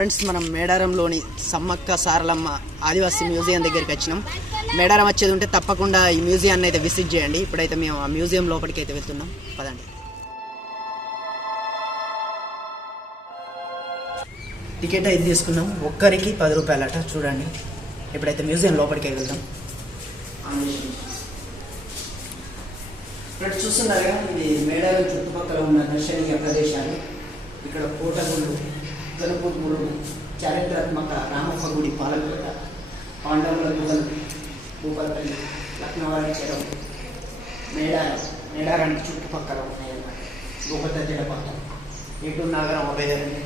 Friends మనం మేడారంలోని సమ్మక్క సారలమ్మ ఆదివాసీ museum దగ్గరికి వచ్చినాం. మేడారం వచ్చేది ఉంటే తప్పకుండా ఈ మ్యూజియాన్ని అయితే విజిట్ చేయండి. ఇప్పుడైతే మేము ఆ మ్యూజియం లోపలికి అయితే వెళ్తున్నాం. పదండి. టికెట్ అయితే తీసుకున్నాం. ఒక్కరికి పది రూపాయలట. చూడండి. ఇప్పుడైతే మ్యూజియం లోపలికి వెళ్దాం. ఇక్కడ చూస్తున్నారుగా ఇది మేడారం చుట్టుపక్కల ఉన్న దర్శనీయ ప్రదేశాలు. ఇక్కడ కోటగుళ్ళు గణపతి చారిత్రాత్మక రామప్ప గుడి పాలకోట పాండవుల గుహలు భూపల్పల్లి లక్నవరం చెరువు మేడారం మేడారానికి చుట్టుపక్కల ఉన్నాయన్నమాట. గోపత జలపాతం ఇటు నాగరం అభయరణి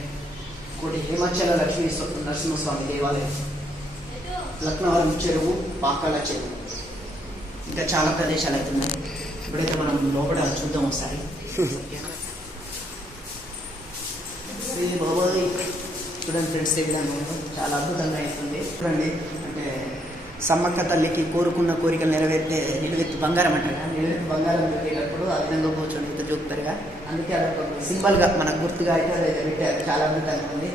కోటి హిమాచల లక్ష్మీ నరసింహస్వామి దేవాలయం. లక్నవరం చెరువు పాకాల చెరువు. ఇంకా చాలా ప్రదేశాలు అయితే ఉన్నాయి. ఇప్పుడైతే మనం లోపల చూద్దాం ఒకసారి. శ్రీ భగవతి చూడండి ఫ్రెండ్స్ ఏ విధంగా ఉందో చాలా అద్భుతంగా అవుతుంది చూడండి అంటే సమ్మక్క తల్లికి కోరుకున్న కోరికలు నెరవేర్తే నిలువెత్తి బంగారం అంటారు నిలువెత్తి బంగారం పెట్టేటప్పుడు ఆ విధంగా కూర్చొని ఇంత చూపుతారుగా అందుకే అదొక సింబల్గా మనకు గుర్తుగా అయితే అది పెట్టారు చాలా అద్భుతంగా ఉంది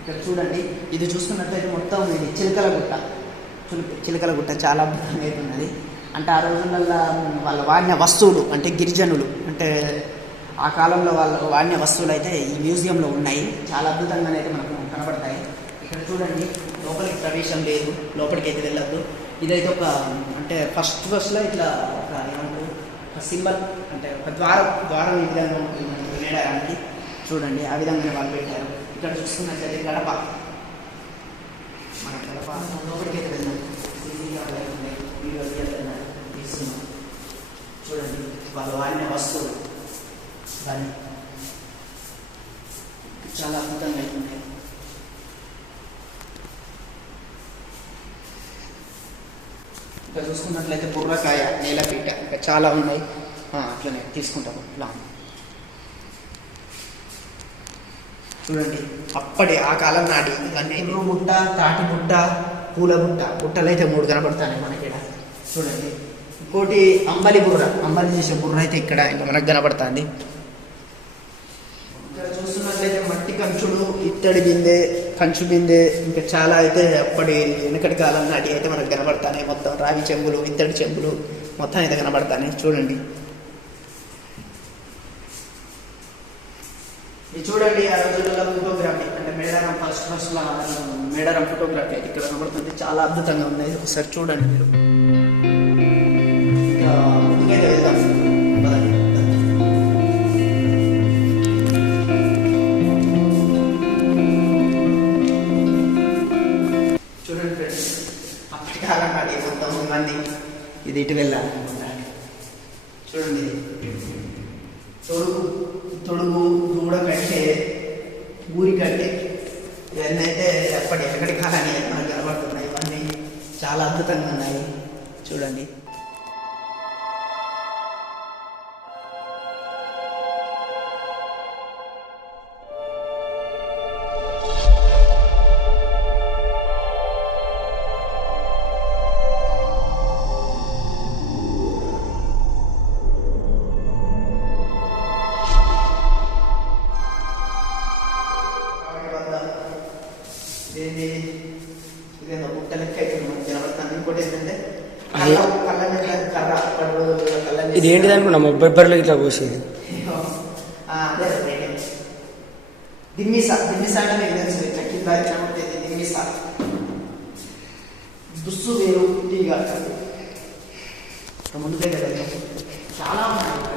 ఇక్కడ చూడండి ఇది చూసుకున్నట్లయితే మొత్తం ఇది చిలకల గుట్ట. చిలుక- చిలకల గుట్ట చాలా అద్భుతంగా అయితే ఉన్నది. అంటే ఆ రోజులలో వాళ్ళ వాడిన వస్తువులు అంటే గిరిజనులు అంటే ఆ కాలంలో వాళ్ళు వాడిన వస్తువులు అయితే ఈ మ్యూజియంలో ఉన్నాయి. చాలా అద్భుతంగానే అయితే మనకు కనబడతాయి. ఇక్కడ చూడండి లోపలికి ప్రవేశం లేదు. లోపలికి అయితే వెళ్ళద్దు. ఇదైతే ఒక అంటే ఫస్ట్ ఫస్ట్లో ఇట్లా ఒక ఏమంటారు ఒక సింబల్ అంటే ఒక ద్వారం ద్వారం ఈ విధంగా వినడానికి చూడండి ఆ విధంగానే వాళ్ళు పెట్టారు. ఇక్కడ చూస్తున్నట్లయితే గడప. మన గడప. లోపలికి అయితే వెళ్దాం వీడియో చూడండి వాళ్ళు వాడిన వస్తువులు. కానీ చాలా అద్భుతంగా అవుతున్నాయి ఇంకా చూసుకున్నట్లయితే బుర్రకాయ నేలపీట ఇంకా చాలా ఉన్నాయి. అట్లనే తీసుకుంటాము ప్లాన్. చూడండి అప్పటి ఆ కాలం నాటి ఇవన్నీ. బుట్ట తాటి బుట్ట పూల బుట్ట బుట్టలు అయితే మూడు కనబడతాయి మనకి చూడండి ఇంకోటి అంబలి బుర్ర. అంబలి చేసే బుర్ర అయితే ఇక్కడ ఇంకా మనకు కనబడుతుంది ఇక్కడ చూస్తున్నట్లయితే మట్టి కంచులు ఇత్తడి బిందె కంచు బిందె ఇంకా చాలా అయితే అప్పటి వెనకటి కాలం నాటి అయితే మనకు కనబడతాయి మొత్తం రావి చెంబులు ఇత్తడి చెంబులు మొత్తం అయితే కనబడతాయి చూడండి. ఇది చూడండి ఆ రోజుల్లో ఫోటోగ్రఫీ. అంటే Medaram first first Medaram photography అయితే ఇక్కడ కనబడుతుంది. చాలా అద్భుతంగా ఉన్నాయి ఒకసారి చూడండి మీరు. ఇంకా ముందుకైతే వెళ్తాం నాటి ఇది ఇటు వెళ్ళాలి చూడండి. తొడుగు తొడుగు దూడ కంటే ఊరి కంటే ఇవన్నీ అయితే ఎప్పటి ఎక్కడి మనకు కనబడుతున్నాయి. ఇవన్నీ చాలా అద్భుతంగా ఉన్నాయి. చూడండి. అది ఏంటిది అనుకున్నా బొబ్బర్లో ఇట్లా పోసేది అదే దిమ్మిస దిమ్మిస అంటే మీకు తెలుసు ఇట్లా కింద ఇట్లా ఉంటుంది దిమ్మిస. దుస్సు వేరు టీగా. ఇక్కడ కదా చాలా ఉన్నాయి.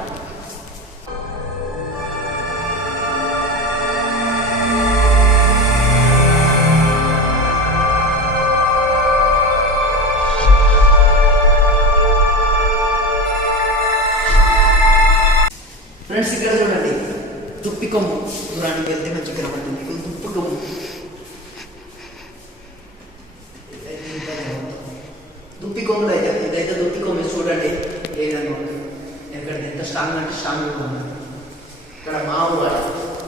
దుప్పి దూరానికి వెళ్తే మంచి కనబడుతుంది మీకు దుప్పి కొమ్ము అయితే ఇదైతే దుప్పికొమ్మ చూడండి ఏ విధంగా ఉంది ఇక్కడ ఎంత స్ట్రాంగ్ అంటే స్ట్రాంగ్ ఉంది ఇక్కడ మావు వాడు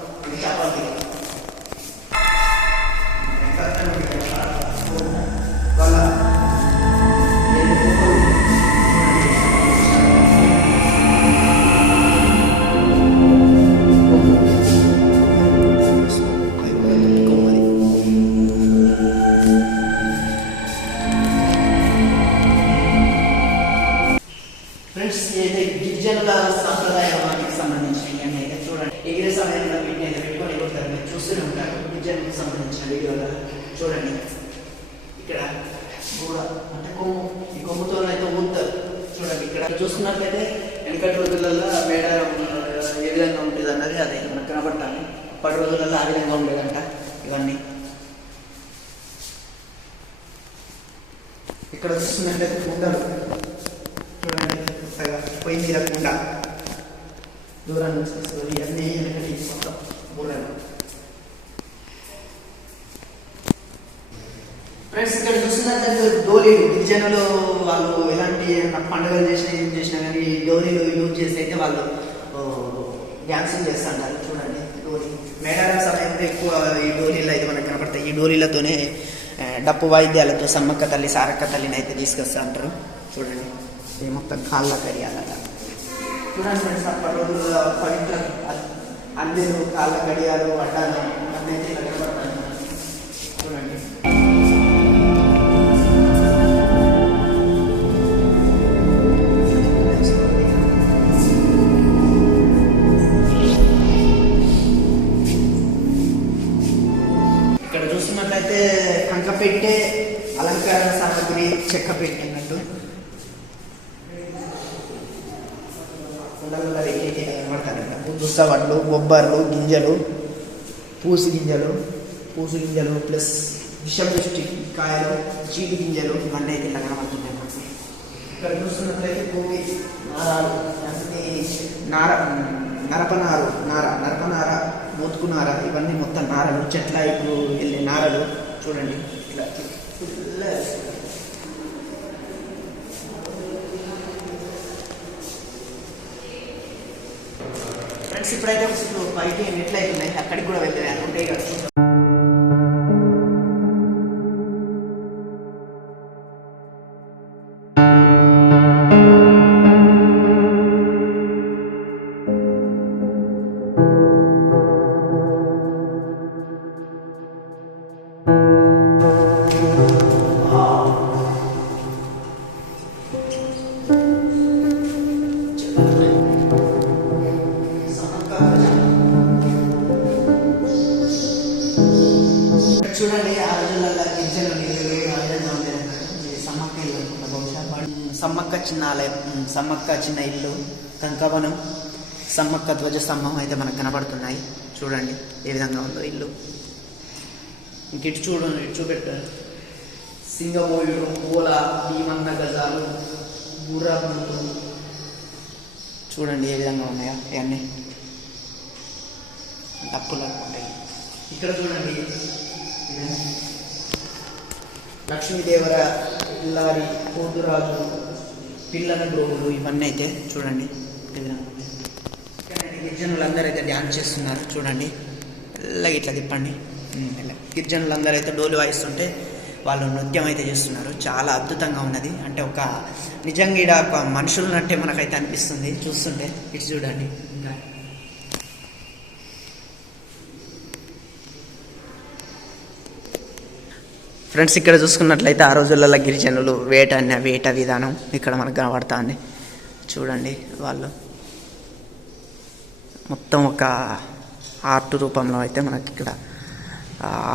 యూనిట్స్ గిరిజనుల సంప్రదాయం వాటికి సంబంధించిన అన్నీ చూడండి. ఎగిరే సమయంలో వీటిని పెట్టుకొని ఎగురుతారు మీరు చూస్తూనే ఉంటారు. గిరిజనులకు సంబంధించిన వీడియోల చూడండి. ఇక్కడ గూడ అంటే కొమ్ము. ఈ కొమ్ముతో అయితే ఊతారు చూడండి ఇక్కడ. చూస్తున్నట్లయితే వెనకటి రోజులలో మేడ ఏ విధంగా ఉండేది అన్నది అదే మనకు కనబట్టాలి అప్పటి రోజులలో ఆ విధంగా ఉండేదంట ఇవన్నీ. ఇక్కడ చూస్తున్నట్లయితే ఉండరు చూడండి కొత్తగా పొయ్యి మీద కుండ దూరం నుంచి వస్తుంది ఇవన్నీ వెనకటి మొత్తం బుర్రలు ఫ్రెండ్స్ ఇక్కడ చూస్తున్నట్లయితే డోలీలు గిరిజనులు వాళ్ళు ఎలాంటి పండుగలు చేసినా ఏం చేసినా కానీ ఈ డోలీలు యూజ్ చేసి అయితే వాళ్ళు డ్యాన్సింగ్ చేస్తుంటారు చూడండి డోలీ మేడారం సమయంలో ఎక్కువ ఈ డోలీలు అయితే మనకు కనపడతాయి ఈ డోలీలతోనే డప్పు వాయిద్యాలతో సమ్మక్క తల్లి సారక్క తల్లిని అయితే తీసుకొస్తా ఉంటారు చూడండి ఇది మొత్తం కాళ్ళ కడియాలట చూడండి ఫ్రెండ్స్ అప్పటి రోజుల్లో పవిత్ర అందరూ కాళ్ళ కడియాలు అడ్డాలు అన్నీ చూడండి. ఇక్కడ చూస్తున్నట్లయితే కంకపెట్టే అలంకార సామగ్రి చెక్క పెట్టినట్టు అన్నట్టు కుండలలో వెయ్యి కనబడతారు బొబ్బర్లు గింజలు పూసి గింజలు పూసి గింజలు ప్లస్ విషం దృష్టి కాయలు చీటి గింజలు ఇవన్నీ అయితే ఇలా కనబడుతున్నాయి మనకి ఇక్కడ చూస్తున్నట్లయితే భూమి నారాలు అంటే నార నరపనారు నార నరపనార మోతుకు నార ఇవన్నీ మొత్తం నారలు చెట్ల ఇప్పుడు వెళ్ళే నారలు. చూడండి ఇట్లా ఇప్పుడైతే అసలు బయట ఎట్లా ఉన్నాయి అక్కడికి కూడా వెళ్ళాను ఉంటాయి కదా చిన్న ఆలయం సమ్మక్క చిన్న ఇల్లు కంకవనం సమ్మక్క ధ్వజ స్తంభం అయితే మనకు కనబడుతున్నాయి. చూడండి ఏ విధంగా ఉందో ఇల్లు. ఇంక ఇటు చూడండి ఇటు చూపెట్టారు సింగమోయుడు పూల భీమన్న గజాలు గుర్రములు చూడండి ఏ విధంగా ఉన్నాయో ఇవన్నీ. తప్పులు ఉంటాయి. ఇక్కడ చూడండి లక్ష్మీదేవర పిల్లారి కోతురాజు పిల్లల గ్రోవులు ఇవన్నీ అయితే చూడండి. ఈ విధంగా గిరిజనులు అందరూ అయితే డ్యాన్స్ చేస్తున్నారు. చూడండి. మెల్లగా ఇట్లా తిప్పండి. ఉమ్, గిరిజనులు అందరూ అయితే డోలు వాయిస్తుంటే వాళ్ళు నృత్యం అయితే చేస్తున్నారు. చాలా అద్భుతంగా ఉన్నది. అంటే ఒక నిజంగా ఈడ ఒక మనుషులనంటే మనకైతే అనిపిస్తుంది. చూస్తుంటే ఇటు చూడండి. ఫ్రెండ్స్ ఇక్కడ చూసుకున్నట్లయితే ఆ రోజులలో గిరిజనులు వేట అన్న వేట విధానం ఇక్కడ మనకు కనబడుతుంది. చూడండి వాళ్ళు. మొత్తం ఒక ఆర్ట్ రూపంలో అయితే మనకి ఇక్కడ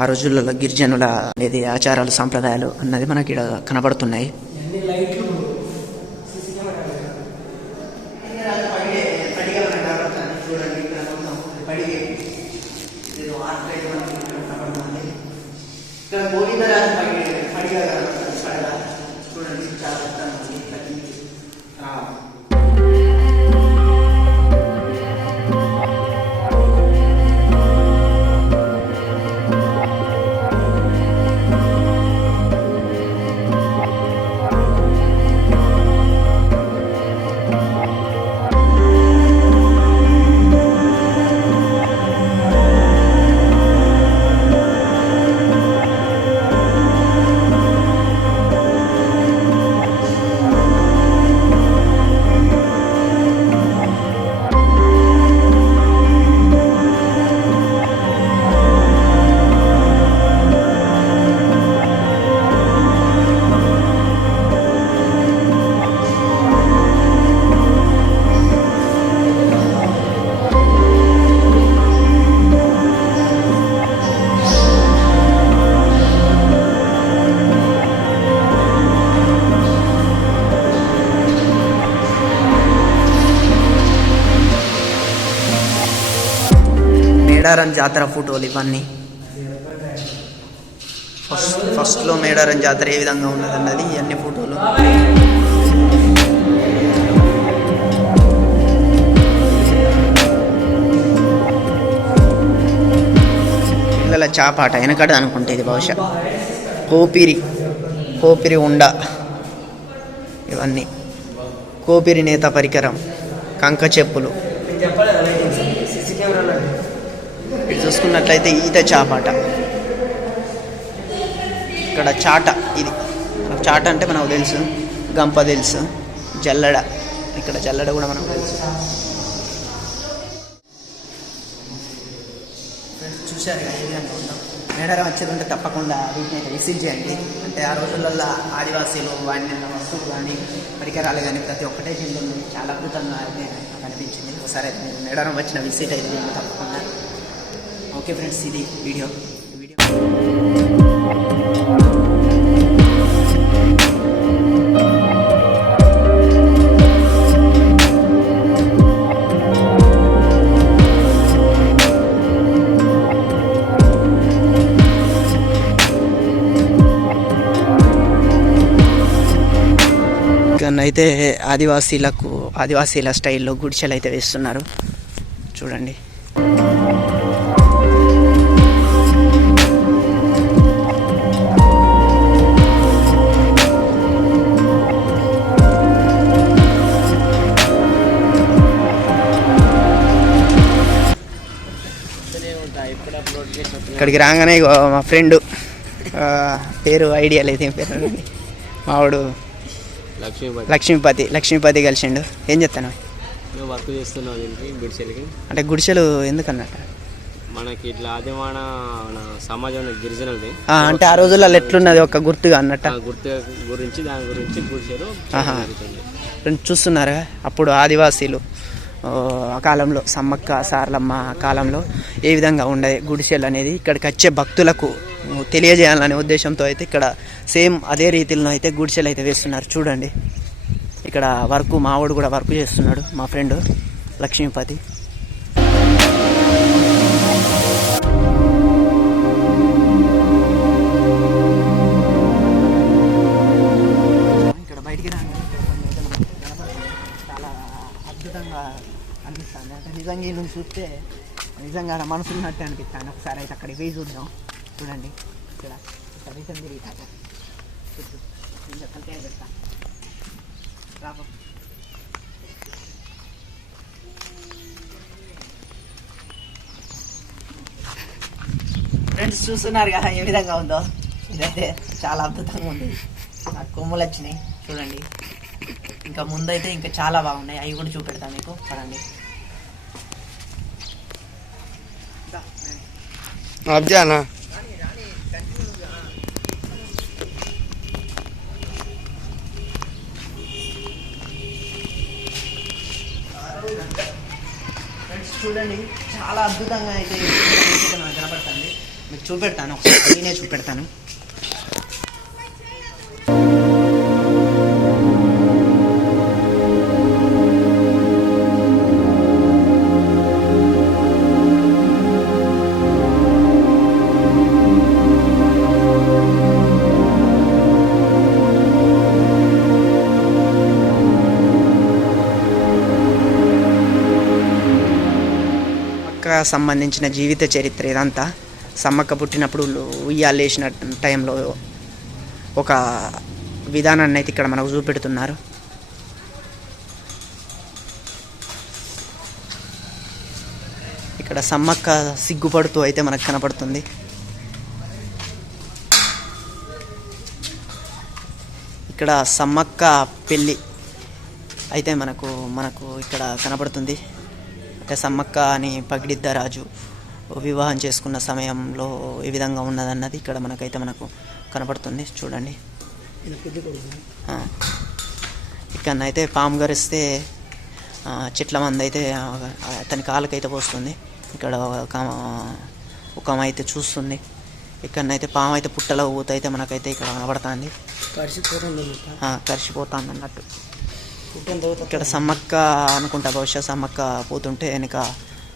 ఆ రోజులలో గిరిజనుల అనేది ఆచారాలు సాంప్రదాయాలు అన్నది మనకి ఇక్కడ కనబడుతున్నాయి. మేడారం జాతర ఫోటోలు ఇవన్నీ. ఫస్ట్ ఫస్ట్లో మేడారం జాతర ఏ విధంగా ఉన్నదన్నది ఇవన్నీ ఫోటోలు. పిల్లల చాపాట వెనకడ అనుకుంటే ఇది బహుశా. కోపిరి కోపిరి ఉండ ఇవన్నీ. కోపిరి నేత పరికరం కంక చెప్పులు చూసుకున్నట్లయితే ఈత చాపాట. ఇక్కడ చాట ఇది. చాట అంటే మనకు తెలుసు. గంప తెలుసు. జల్లడ. ఇక్కడ జల్లడ కూడా మనకు తెలుసు. చూశారు కదా ఏ మేడారం వచ్చేదంటే తప్పకుండా వీటిని అయితే విసిట్ చేయండి. అంటే ఆ రోజులలో ఆదివాసీలు వాడిన వస్తువులు కానీ పరికరాలు కానీ ప్రతి ఒక్కటే జిల్లాలో చాలా అద్భుతంగా అయితే నాకు అనిపించింది ఒకసారి అయితే మీరు మేడారం వచ్చిన విసిట్ అయితే తప్పకుండా ఓకే ఫ్రెండ్స్ ఇది వీడియో అయితే ఆదివాసీలకు ఆదివాసీల స్టైల్లో గుడిసెలు అయితే వేస్తున్నారు. చూడండి. ఇక్కడికి రాగానే మా ఫ్రెండ్ పేరు ఐడియా లేదు ఏం పేరు. మావాడు లక్ష్మీపతి. లక్ష్మీపతి లక్ష్మీపతి కలిసిండు. ఏం చెప్తాను వర్క్ చేస్తున్నాం దీనికి బిడ్సెలకి అంటే గుడిసెలు ఎందుకన్నట్టు? మనకి ఇట్లా మన సమాజంలో గిరిజనులది. ఆ, అంటే ఆ రోజులలో ఎట్లున్నది ఒక గుర్తుగా అన్నట్ట? గుర్తు గురించి దాని గురించి గుడిసెలు చూస్తున్నారా అప్పుడు ఆదివాసీలు. కాలంలో సమ్మక్క సార్లమ్మ కాలంలో ఏ విధంగా ఉండే గుడిసెలు అనేది ఇక్కడికి వచ్చే భక్తులకు తెలియజేయాలనే ఉద్దేశంతో అయితే ఇక్కడ సేమ్ అదే రీతిలో అయితే గుడిసెలు అయితే వేస్తున్నారు. చూడండి. ఇక్కడ వర్క్ మావాడు కూడా వర్క్ చేస్తున్నాడు మా ఫ్రెండ్ లక్ష్మీపతి. ఇక్కడ బయటికి రాగానే చాలా అద్భుతంగా అనిపిస్తుంది అంటే నిజంగా ఈ నుంచి చూస్తే నిజంగా నా మనసు ఉన్నట్టు అనిపిస్తాను ఒకసారి అయితే అక్కడికి పోయి చూద్దాం చూడండి ఇక్కడ ఇక్కడ రిటర్న్ తిరిగితాక చుట్టూ ఇంకా కలిపే పెడతా రాబో ఫ్రెండ్స్ చూస్తున్నారు కదా ఏ విధంగా ఉందో ఇదైతే చాలా అద్భుతంగా ఉంది నాకు కొమ్ములు వచ్చినాయి చూడండి ఇంకా ముందైతే ఇంకా చాలా బాగున్నాయి. అవి కూడా చూపెడతాను మీకు. చూడండి అబ్జానా? చూడండి. చాలా అద్భుతంగా అయితే కనపడుతుంది. మీకు చూపెడతాను ఒకసారి. నేనే చూపెడతాను. సంబంధించిన జీవిత చరిత్ర ఇదంతా. సమ్మక్క పుట్టినప్పుడు ఉయ్యాలు వేసిన టైంలో ఒక విధానాన్ని అయితే ఇక్కడ మనకు చూపెడుతున్నారు. ఇక్కడ సమ్మక్క సిగ్గుపడుతూ అయితే మనకు కనపడుతుంది. ఇక్కడ సమ్మక్క పెళ్ళి అయితే మనకు మనకు ఇక్కడ కనపడుతుంది. అంటే సమ్మక్క అని పగిడిద్ద రాజు వివాహం చేసుకున్న సమయంలో ఏ విధంగా ఉన్నదన్నది ఇక్కడ మనకైతే మనకు కనపడుతుంది. చూడండి. ఇక్కడనైతే పాము గరిస్తే చెట్ల మంది అయితే అతని కాళ్ళకైతే పోస్తుంది. ఇక్కడ ఒక ఒక అయితే చూస్తుంది. ఇక్కడనైతే పాము అయితే పుట్టలో ఊత అయితే మనకైతే ఇక్కడ కనబడుతుంది. కరిసిపోతుంది అన్నట్టు ఇక్కడ సమ్మక్క అనుకుంటా బహుశా సమ్మక్క పోతుంటే వెనక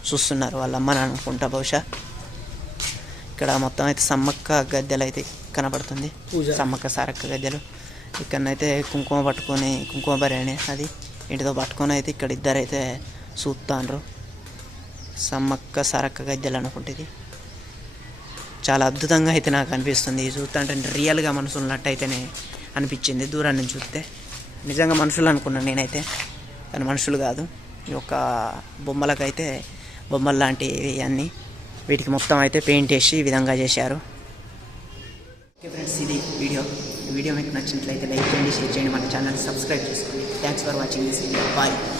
చూస్తున్నారు వాళ్ళ అమ్మ నాన్న అనుకుంటా బహుశా. ఇక్కడ మొత్తం అయితే సమ్మక్క గద్దెలు అయితే కనబడుతుంది. పూజ. సమ్మక్క సారక్క గద్దెలు. ఇక్కడనైతే కుంకుమ పట్టుకొని కుంకుమ బిర్యానీ అది ఇంటితో పట్టుకొని అయితే ఇక్కడ ఇద్దరు అయితే చూస్తాండ్రు సమ్మక్క సారక్క గద్దెలు అనుకుంటుంది చాలా అద్భుతంగా అయితే నాకు అనిపిస్తుంది. ఇది చూస్తుంటే రియల్గా మనుషులు ఉన్నట్టయితేనే అనిపించింది. దూరం నుంచి చూస్తే. నిజంగా మనుషులు అనుకున్నాను నేనైతే. కానీ మనుషులు కాదు. ఈ యొక్క బొమ్మలకైతే బొమ్మలు లాంటివి అన్నీ వీటికి మొత్తం అయితే పెయింట్ వేసి ఈ విధంగా చేశారు. ఓకే ఫ్రెండ్స్ ఇది వీడియో. వీడియో మీకు నచ్చినట్లయితే లైక్ చేయండి షేర్ చేయండి మన ఛానల్ సబ్స్క్రైబ్ చేసుకోండి. Thanks for watching this video bye